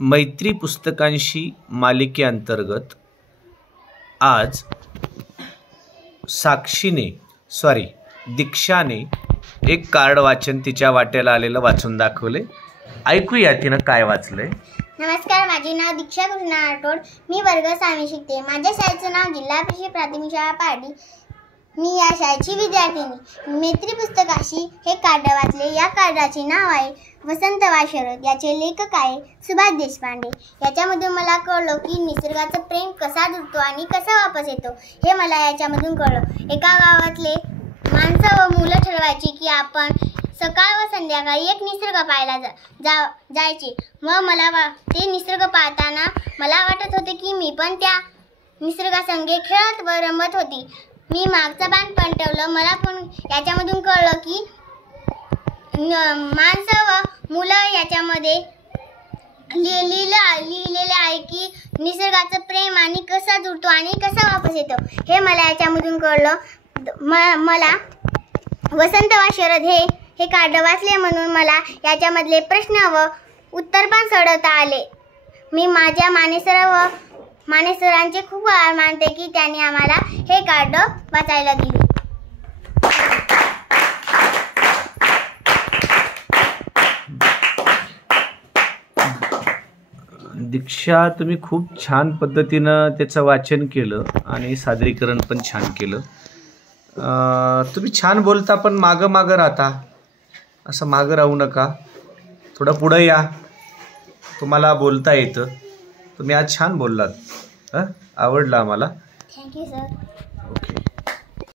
मैत्री पुस्तकांशी मालिकेअंतर्गत आज दीक्षाने एक कार्ड वाचन तिच्या वाट्याला आलेलं वाचून दाखवले। ऐकूया तिनं काय वाचलंय। नमस्कार, माझे नाव दीक्षा कृष्णा राठोड। मी वर्ग 6 शिकते। माझ्या शाळेचं नाव जिल्हा परिषद प्राथमिक शाळा पारडी। मी या शाळेची विद्यार्थिनी। मैत्री पुस्तकाशी हे कार्ड वाचले। या कार्डाचे नाव आहे वसंत वा शरद। याचे लेखक आहे सुभाष देशपांडे। याच्यामधून मला कळलं की निसर्गाचं प्रेम कसा दुरतो आणि कसा वापस येतो हे मला याच्यामधून कळलं। एका गावातले माणसं व मुलं ठरवायची की आपण सकाळ व संध्याकाळी एक निसर्ग पाहायला जायचे। मग मला ते निसर्ग पाहताना मला वाटत होते की मी पण त्या निसर्गासंगे खेळत व रमत होती। मी मागचं बाण पण ठेवलं। मला पण याच्यामधून कळलं की माणसं व मुलं याच्यामध्ये लिहिलेलं आहे की निसर्गाचं प्रेम आणि कसा जुळतो आणि कसा वापस येतो हे मला याच्यामधून कळलं। मला वसंत वा शरद हे कार्ड वाचले म्हणून मला याच्यामधले प्रश्न व उत्तर पण सोडवता आले। मी माझ्या मानेसरांचे खूप आभार मानते की त्यांनी आम्हाला हे कार्ड वाचायला दिले। दीक्षा, तुम्ही खूप छान पद्धतीनं त्याचं वाचन केलं आणि सादरीकरण पण छान केलं। तुम्ही छान बोलता पण मागं राहता, असं मागं राहू नका, थोडं पुढं या। तुम्हाला बोलता येतं, तुम्ही आज छान बोललात। आवडलं आम्हाला। Thank you sir. ओके।